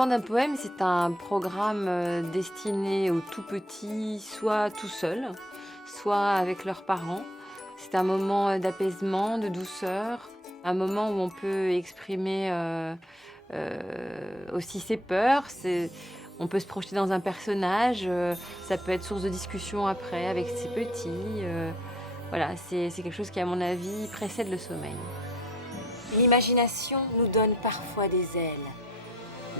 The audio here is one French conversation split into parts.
temps d'un poème, c'est un programme destiné aux tout petits, soit tout seuls, soit avec leurs parents. C'est un moment d'apaisement, de douceur, un moment où on peut exprimer aussi ses peurs. On peut se projeter dans un personnage, ça peut être source de discussion après avec ses petits. Voilà, c'est quelque chose qui, à mon avis, précède le sommeil. L'imagination nous donne parfois des ailes.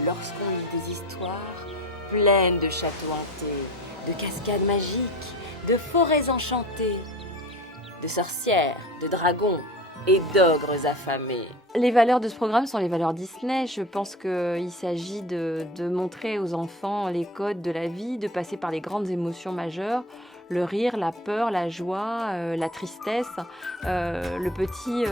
Lorsqu'on lit des histoires pleines de châteaux hantés, de cascades magiques, de forêts enchantées, de sorcières, de dragons et d'ogres affamés. Les valeurs de ce programme sont les valeurs Disney. Je pense qu'il s'agit de montrer aux enfants les codes de la vie, de passer par les grandes émotions majeures, le rire, la peur, la joie, la tristesse. Le petit,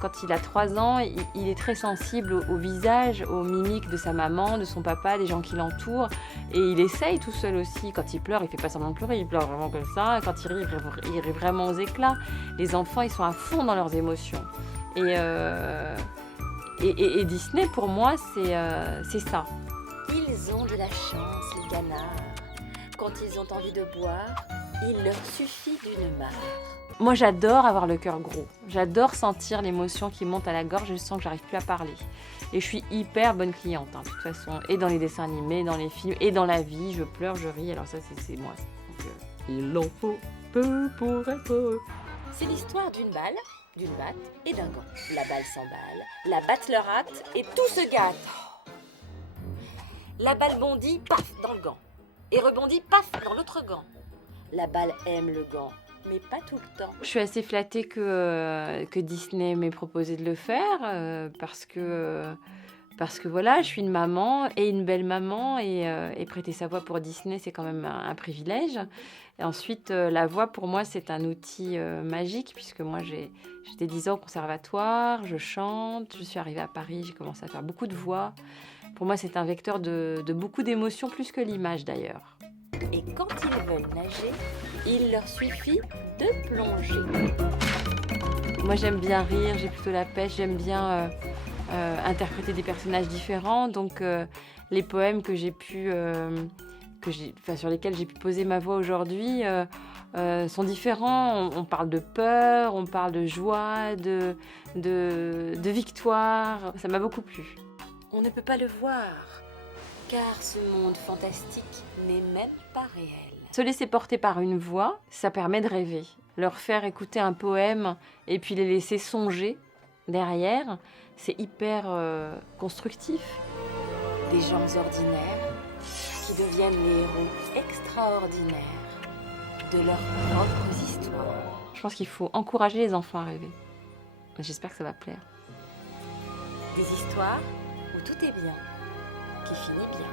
quand il a 3 ans, il est très sensible au visage, aux mimiques de sa maman, de son papa, des gens qui l'entourent. Et il essaye tout seul aussi. Quand il pleure, il fait pas semblant de pleurer, il pleure vraiment comme ça. Quand il rit, il rit vraiment aux éclats. Les enfants, ils sont à fond dans leurs émotions. Et Disney, pour moi, c'est ça. Ils ont de la chance, les canards. Quand ils ont envie de boire, il leur suffit d'une mare. Moi, j'adore avoir le cœur gros. J'adore sentir l'émotion qui monte à la gorge. Je sens que j'arrive plus à parler. Et je suis hyper bonne cliente, de toute façon. Et dans les dessins animés, dans les films, et dans la vie. Je pleure, je ris. Alors ça, c'est moi. Donc, il en faut peu pour être heureux. C'est l'histoire d'une balle, d'une batte et d'un gant. La balle s'emballe, la batte le rate et tout se gâte. La balle bondit, paf, dans le gant. Et rebondit, paf, dans l'autre gant. La balle aime le gant, mais pas tout le temps. Je suis assez flattée que Disney m'ait proposé de le faire parce que voilà, je suis une maman et une belle maman et prêter sa voix pour Disney, c'est quand même un privilège. Et ensuite, la voix, pour moi, c'est un outil magique puisque moi, j'étais 10 ans au conservatoire, je chante, je suis arrivée à Paris, j'ai commencé à faire beaucoup de voix. Pour moi, c'est un vecteur de beaucoup d'émotions, plus que l'image d'ailleurs. Et quand ils veulent nager, il leur suffit de plonger. Moi, j'aime bien rire, j'ai plutôt la pêche, j'aime bien interpréter des personnages différents. Donc, les poèmes sur lesquels j'ai pu poser ma voix aujourd'hui sont différents. On parle de peur, on parle de joie, de victoire. Ça m'a beaucoup plu. On ne peut pas le voir, car ce monde fantastique n'est même pas réel. Se laisser porter par une voix, ça permet de rêver. Leur faire écouter un poème et puis les laisser songer derrière, c'est hyper constructif. Des gens ordinaires qui deviennent les héros extraordinaires de leurs propres histoires. Je pense qu'il faut encourager les enfants à rêver. J'espère que ça va plaire. Des histoires où tout est bien, qui finit bien.